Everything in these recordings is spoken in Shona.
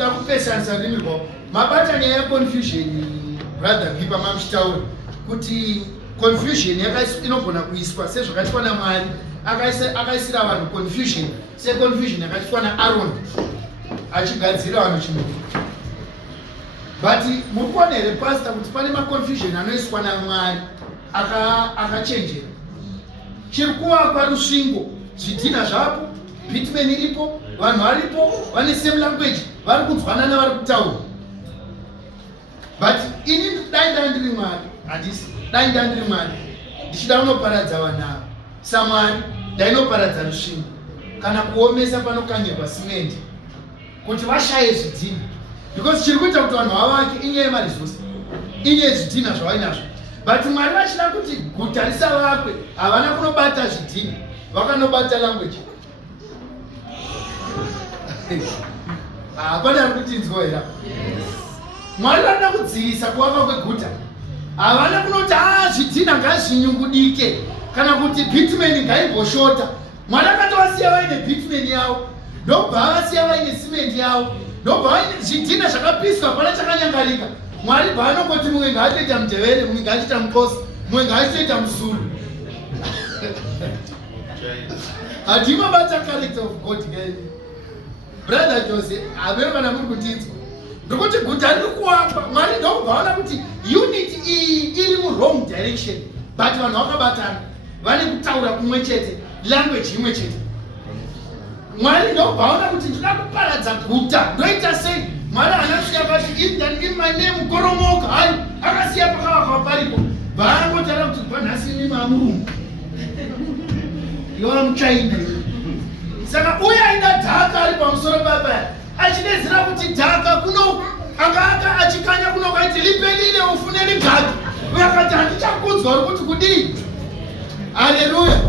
tira kupesanisa rimi rwavo mabata nyaya yeconfusion brother gipa mamuchitaura kuti confusion inogona kuiswa sezvakaitwa naMwari akaisira vanhu confusion seconfusion yakaitwa naAron achigadzira vanhu chinhu. But muri kuona here pastor kuti pane maconfusion anoiswa naMwari akachenjera. Chiri kuvakwa rusvingo, zvidhina zvapo, bitumen iripo, vanhu varipo, vane same language, vari kunzwanana vari kutaura. But ini dai ndandiri Mwari, handisi, dai ndandiri Mwari, ndichida kunoparadza vanhu ava saMwari, ndainoparadza rusvingo kana kuomesa panokanyirwa simendi kuti vashaye zvidhina. Because chiri kuita kuti vanhu vavake inyaya yemaresource, inyaya zvidhina zvavainazvo. But Mwari vachida kuti guta risavakwe, havana kunobata zvidhina, vakanobata language. Hapana ari kutinzwa here. Mwari vanoda kudzivisa kuvakwa kweguta, havana kunoti zvidhina ngazvinyungudike kana kuti bitumen ngaimboshoota. Mwari akatovasiya vaine bitumen yavo, ndobva avasiya vaine simendi yavo, ndobva vaine zvidhina zvakapiswa hapana chakanyangarika. Mwari paanongoti mumwe ngaatoita mudevere, mumwe ngaachita mukosi, mumwe ngaachitoita musuru. Hatimabata character of God again. Brother Jose, haveo kana muri kutinzwa. Ndokuti guta riri kuvakwa, Mwari ndobva vaona kuti unit iyi iri mu-wrong direction. But vanhu vakabatana, vane kutaura kumwe chete, language imwe chete. Mwari ndobva vaona kuti ndoda kuparadza guta, ndoita sei? Mwari anasiya kuti in my name koromoka, hai akasiya pakavakwa paripo. Vaangotaura kuti panhasi imi mamurungu. Yova mutsvaina. Saka uye aida dhaka ari pamusoro papa, achidedzera kuti dhaka kuno anga achikanya kuno kaiti lipelile ufuneni gaki. Uye akati handichakudzwa uri kuti kudii. Haleluya.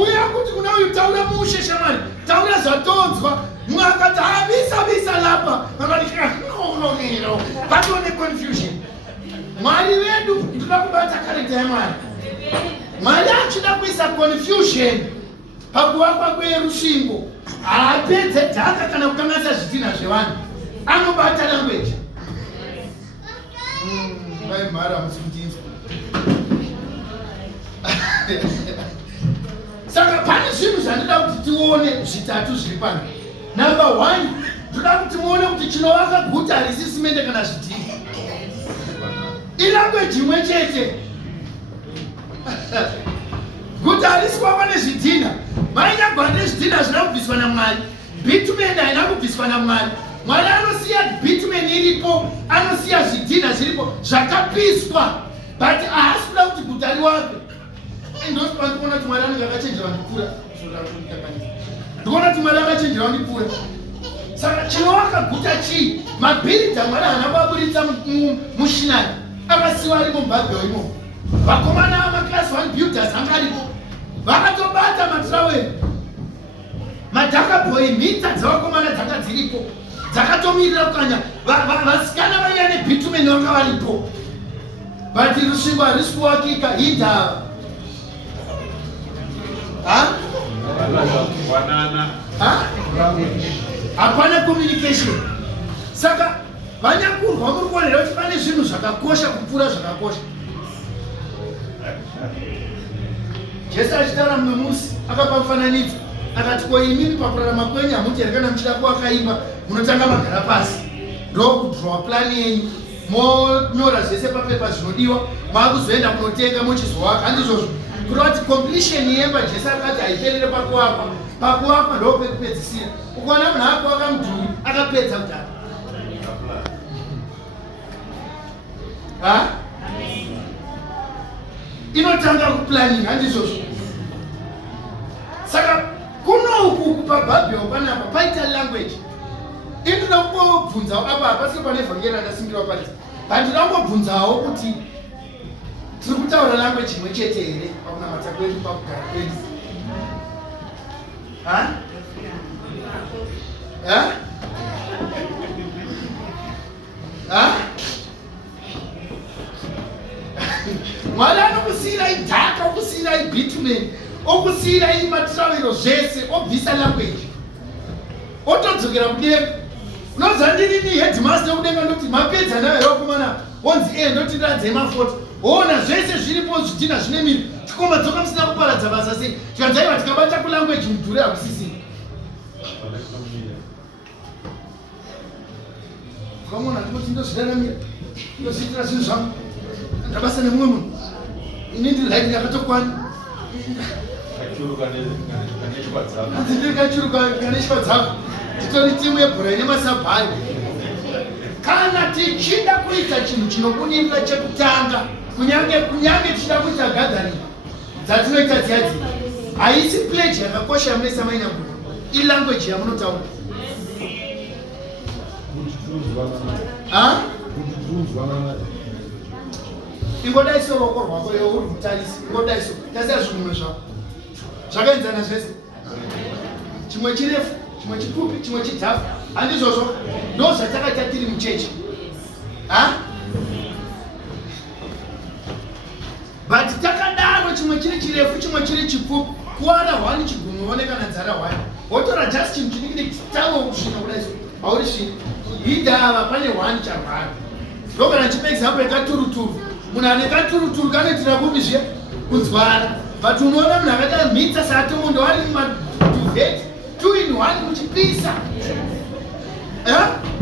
Uye akuti kuna uyu taura mushe shamwari, taura zvatonzwa. Mumwe akati visa lapa, akati no, patone confusion. Mwari vedu ndoda kubata character yaMwari. Mwari achida kuisa confusion pakuvakwa kwerusvingo, haapedze dhaka kana kukanganisa zvidhina zvevanhu, anobata language. Vaimhara hamusi kutinzwa. Saka pane zvinhu zvandoda kuti tione zvitatu zviri pano. Number one, ndoda kuti muone kuti chinovaka guta harisi simende kana zvidhina, ilanguage imwe chete. Guta harisi kuvakwa nezvidhina, mainyagwa nezvidhina zvina kubviswa naMwari, bitumen haina kubviswa naMwari. Mwari anosiya bitumen iripo, anosiya zvidhina zviripo zvakapiswa, but haasi kuda kuti guta riwakwe. Ndosipandi kuona kuti Mwari anenge akachenjera ndipfuura, ndikuona kuti Mwari akachenjera ndipfuura. Saka chinovaka guta chii? Mabhiridha Mwari haana kuaburitsa mushinari, akasiwa ari muBhabhero imo. Vakomana vamaclass 1 builders anga aripo, vakatobata matraweri, madhakabhoi, mita dzavakomana dzanga dziripo, dzakatomirira kukanya. Vasikana vaiya nebitumen vanga varipo, but rusvingo harisi kuvakika, hindava. Hapana communication. Saka vanyakurwa muri kuonera kuti pane zvinhu zvakakosha kupfuura zvakakosha. Jesu achitaura mumwe musi akapa mufananidzo akati, ko imimi pakurarama kwenyu hamuti here kana muchida kuvakaimba munotanga magara pasi ndokudhrowa plani yenyu, monyora zvese papepa zvinodiwa, maakuzoenda kunotenga muchizovaka. Handizvozvo kureva kuti completion yemba Jesu akati haiperere pakuvakwa, pakuvakwa ndopekupedzisira. Ukaona munhu akuvaka mudhuri akapedza kudhara. Inotanga kuplanning, handizvozvo. Saka kunoku paBhabhero panapa paita language. Indoda kungobvunzawo apa pasiko pane vhangeri randasungira paridza. Ndoda kungobvunzawo kuti tiri kutaura language imwe chete here pakunamata kwedu, pakugara kwedu? Mwari anokusiyirai dhaka, okusiyirai bitumen, okusiyirai matravero zvese, obvisa language, otodzokera kudenga. unozandini ni headmaster kudenga noti mapedza nayo yakumana onzi ndoti ndadze mafoto ona zvese zviripo zvidhina zvine miri tikoma dzoka musina kuparadza basa sei tikadzaiva tikabata kulanguage mudhure hakusisini ukamona ndinoti ndozvidaramira ndozviitira zvinhu zvangu ndabasa nemumwe munhu ini ndiri raiti yakatokwana ndiri kachuruka kaneshwa dzako titori timu yebhora ine masabhari kana tichida kuita chinhu chinobudirira chekutanga kunyange tichida kuita gathering dzatinoita dziadzi haisi pledge yakakosha yamunesa mainyabuda ilanguage yamunotaura ingodaiso roko rwako uri mutarisi ingodaiso tasiya zvimwe zvako zvakaenzana zvese chimwe chirefu chimwe chipfupi chimwe chidhafu handizvozvo ndo zvatakaita tiri muchechi but takadaro chimwe chiri chirefu chimwe chiri chipfupi kuwara 1 chigumwe onekana nzara 1 wotora just chinhu chinenge chitawo kusvika kudaiso hauri svini idava pane 1 charwara ndokana chipe example yekaturuturu munhu ane katuruturu kanoitira kumi zviya kunzwara but unoona munhu akaita mhitsa saatomondo wari mumaduvheti 2 in 1 muchipisa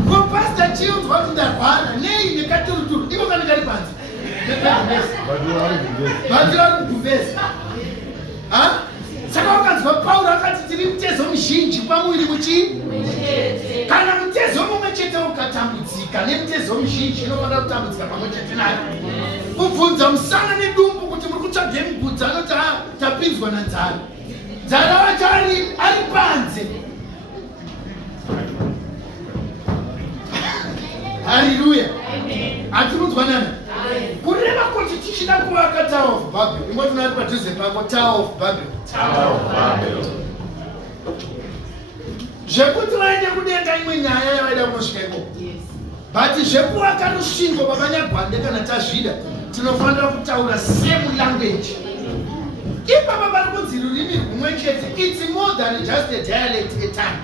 kopasta chiunzwa kuti ndarwara nei nekaturuturu iko kana kari panze vari muduvhesi saka wakanzwa pauro akati tiri mutezo mizhinji pamuviri muchi kana mutezo mumwe chete ukatambudzika nemutezo mizhinji inofanira kutambudzika pamwe chete nayo kubvunza musana nedumbu kuti muri kutsvage mugudzi anoti tapinzwa nanzara nzara wacho ari panze haleluya hatikunzwanana kureva kuti tichida kuvaka Tower of Babel ingotinari padhuze pako Tower of Babel zvekuti vaende kudenga imwe nyaya yavaida kunosvika ikoko but zvekuvaka rusvingo papanyagwande kana tazvida tinofanira kutaura same language ipapa pari kunzi rurimi rumwe chete it's more than just a dialect etongue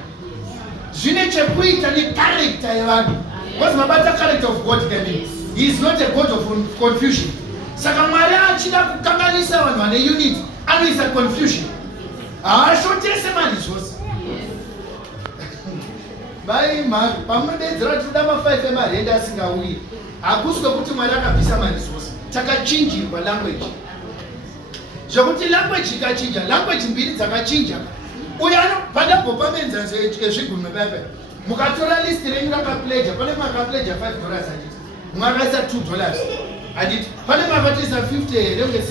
zvine chekuita necharacter yevanhu because mabata character of God kani he is not a God of confusion saka mwari achida kukanganisa vanhu vane unity anoisa confusion haashotese maresource vai mari pamunodedzera tinoda ma5 emarende asingauyi hakusi kwekuti mwari akabvisa maresource takachinjirwa language zvekuti language ikachinja language mbiri dzakachinja uyo pandambopamenzanzo ezvigumwe pepe mukatora list renyu rakapleja pane makapleja $5 handiti mumwe akaisa $2 handiti pane makatoisa 50 here unge $65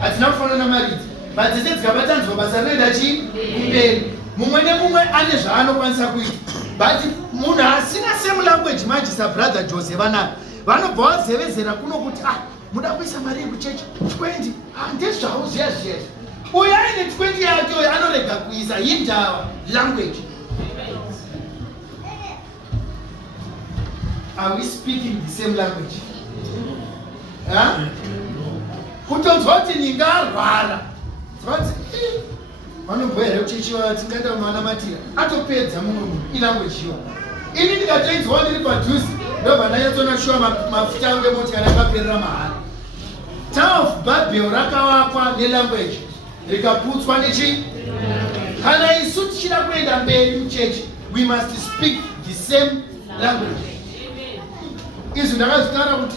hatina kufanana maridzi but dzese dzikabatanzwa basa rinoenda chii kumberi mumwe nemumwe ane zvaanokwanisa kuita but munhu asina same language manje sabrother Jose vanobva vazevezera kuno kuti muda kuisa mari yekuchechi 20 ndezvavo zviya zviya uyo aine 20 yake uyo anorega kuisa hindava language. Are we speaking the same language? Kutonzwa kuti ningarwara vanobhuya here kuchechiwa tingaita manamatira atopedza mumwe munhu ilanguage iwa ini ndikatoinzwa ndiri padhuze ndobva ndanyatsoona shuwa mafuta angu emotikari akaperera mahara. Tower of Babel rakavakwa nelanguage rikaputswa nechi. Kana isu tichida kuenda mberi muchechi we must speak the same language. Izvi ndakazvitaura kuti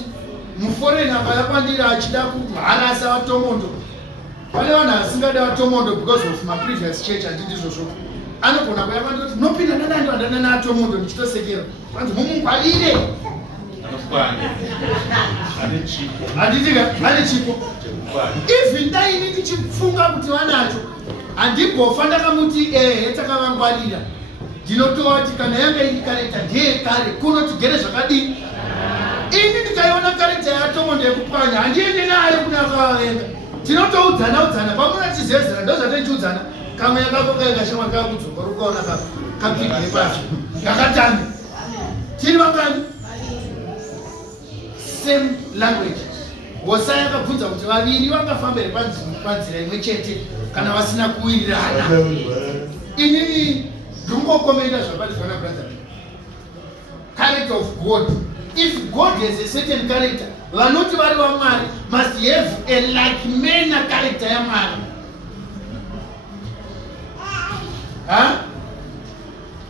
muforena payapandira achida kuharasa vatomondo pane vanhu asingada vatomondo because of my previous church handindizvozvo anogona kuyapandira kuti nopinda nanando handana naatomondo ndichitosekera vanzi mumungwarire handitika ane chipo even ndaini ndichifunga kuti vanacho handimbofa ndakamuti takavangwarira ndinotova kuti kana yanga iri kareta ndeye kare kuno tigere zvakadini. Ini ndikaiona kareta yatomondo yekupwanya handiende nayo kuna akavavenga tinotoudzana pamunatizezera ndozvataichiudzana kamwe yakakoka ikashama kakudzoka rukaona kapigire pazvo kakatame tiri vangani same language. Hosea yakabvunza kuti vaviri vangafamba here panzira imwe chete kana vasina kuwirirana. Inini ndingokomenda zvabatidzwa nabrother character of God. If God has a certain character, vanoti vari vaMwari must have a like manner character yaMwari.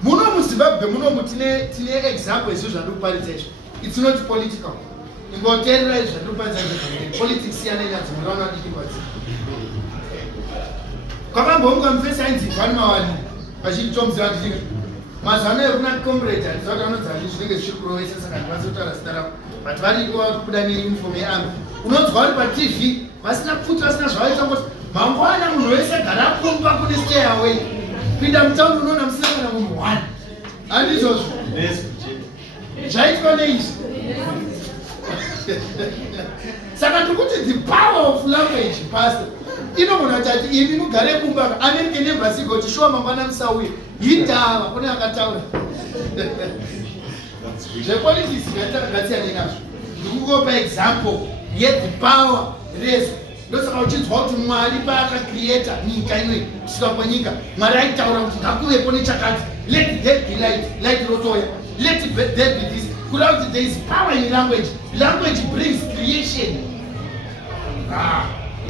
Muno muZimbabwe muno tine example izvo zvandikuparidza. It's not political. Ingoteerera izvo zvandikuparidza politics yana nyadzimwe vanodiki kwati. Kwakambonga mufesi ainzi Van Mawani vachitomuziva kuti mazano ekuna comrade andizvati vanodzani zvinenge zvichikurovesa saka ndivazotaura zita ravo but variko kuda neuniform yearmy. Unonzwa vari paTV vasina pfuti vasina zvavaita ngoti mangwana munhu wese gara kumba kune stay away. Pinda mutaundi unoona musina kana munhu 1. Handizvozvo zvaitwa neizvi. Saka ndikuti the power of language pastor inogona kuti imi mugare kumba American embassy goti shuwa mangwana musauye yindava kune akataura zvepolitics ngatisiyane nazvo. Ndikukupa example yet the power rezo. Ndosaka uchinzwa kuti Mwari paakacreata nyika inoi kusvika kwenyika Mwari aitaura kuti ngakuvepo nechakati, let there be light, light rotoya, let there be this. Kuda kuti there is power in language. Language brings creation.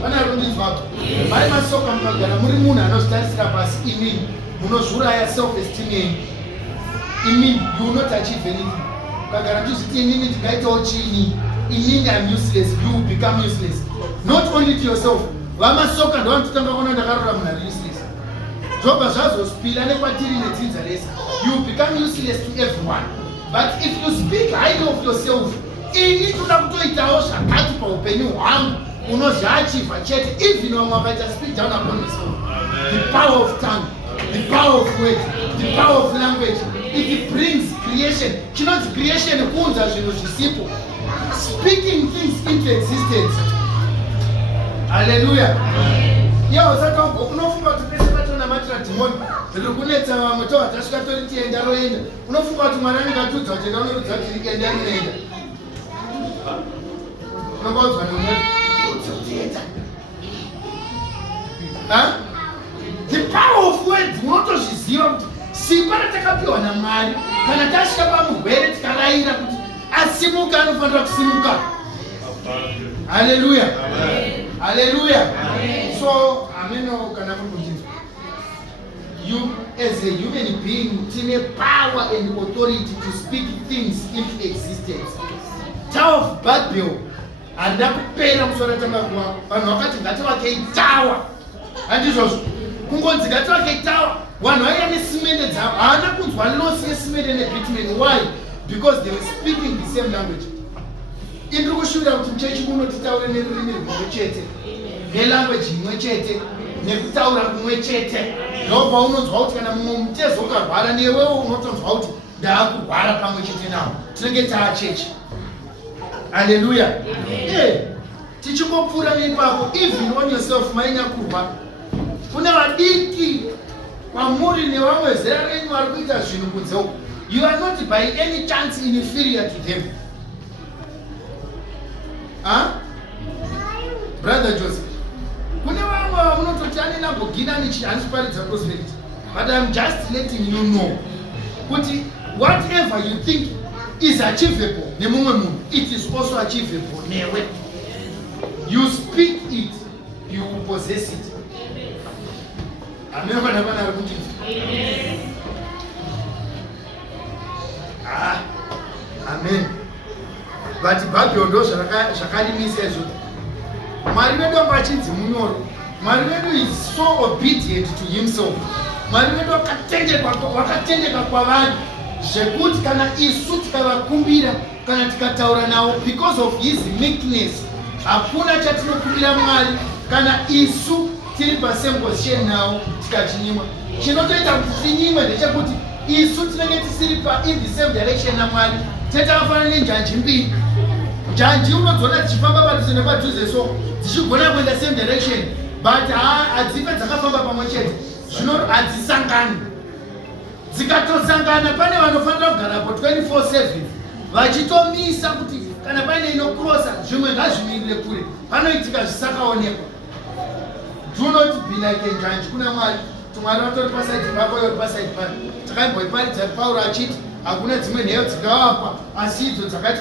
Vana rundinzvapo vari masoka mukagara muri munhu anozvitarisira pasi imini munozviuraya self esteem yenyu. Imini you will not achieve anything. Ukagara tuzviti inini ndingaitawo chini, inini I'm useless, you will become useless. Not only to yourself. Vamasoka ndovanototanga kuona ndakarora munhu ari useless. Zvobva zvazosipira nekwatiri nedzinza rese. You will become useless to everyone. But if you speak highly of yourself, ini toda kutoitawo zvakati paupenyu hwangu unozviachiva chete. Even vamwe vakaita speak down upon yourself. The power of tongue, the power of word, the power of language, it brings creation. Chinonzi creation kuunza zvinhu zvisipo. Speaking things into existence. Hallelujah. Yo, saka unofunga kuti pese patinonamatira dhimoni zviri kunetsa vamwe tovatasvika tori tienda roenda. Unofunga kuti Mwari anengatudza kuti enda unorudza kuti enda rinoenda. Unongaudzwa neunoti the power of words munotozviziva kuti simba ratakapiwa naMwari kana tasvika pamurwere tikarayira kuti asimuka anofanira kusimuka. Hallelujah. Hallelujah. So ameno kana kunzizwa. You as a human being tine power and authority to speak things into existence. Tower of Babel handa kupera kusora tanga kwa vanhu vakati ngativakei tower. Handizvozvo kungonzi ngativakei tower. Vanhu vaiya nesimende dzavo haana kunzwa losi yesimende nebitumen. Why? Because they were speaking the same language. Indiri kushuvira kuti muchechi muno titaure nerurimi rumwe chete, nelanguage imwe chete, nekutaura kumwe chete. Ndobva unonzwa kuti kana mumwe mutezo ukarwara newewo unotonzwa kuti ndaakurwara pamwe chete nawo. Tinenge taachechi. Hallelujah. Tichingopfuura neipapo, even on yourself mainyakurwa. Kune vadiki kwamuri nevamwe zera renyu vari kuita zvinhu kunze uko. You are not by any chance inferior to them. Brother Joseph, kune vamwe vamunototi anenambogina anishiparidza prosperity. But I'm just letting you know kuti whatever you think is achievable nemumwe munhu, it is also achievable newe. You speak it, you possess it. Amen. Amen. But Babel ndo zvakarimisa izvo. Mwari wedu akachinzi munyoro. Mwari wedu is so obedient to himself. Mwari wedu wakatendeka kwavanhu zvekuti kana isu tikavakumbira kana tikataura nawo because of his meekness, hakuna chatinokumbira Mwari kana isu tiri pasame position nawo tikachinyimwa. Chinotoita kuti tinyimwe ndechekuti isu tinenge tisiri in the same direction naMwari. Tetakafanana nenjanji mbiri. Njanji unodzona dzichifamba padhuze nepadhuze so dzichigona kuenda same direction, but hadzife dzakafamba pamwe chete. Zvino hadzisangani. Dzikatosangana pane vanofanira kugarapo 24/7 vachitomisa kuti kana paine inokrosa zvimwe ngazvimirire kure, panoitika zvisakaonekwa. Do not be like a judge. Kuna Mwari, Mwari vatori pasaidi pako yori pasaidi pako. Takaimboiparidza Pauro achiti hakuna dzimwe nheyo dzingavapa asi idzo dzakaitwa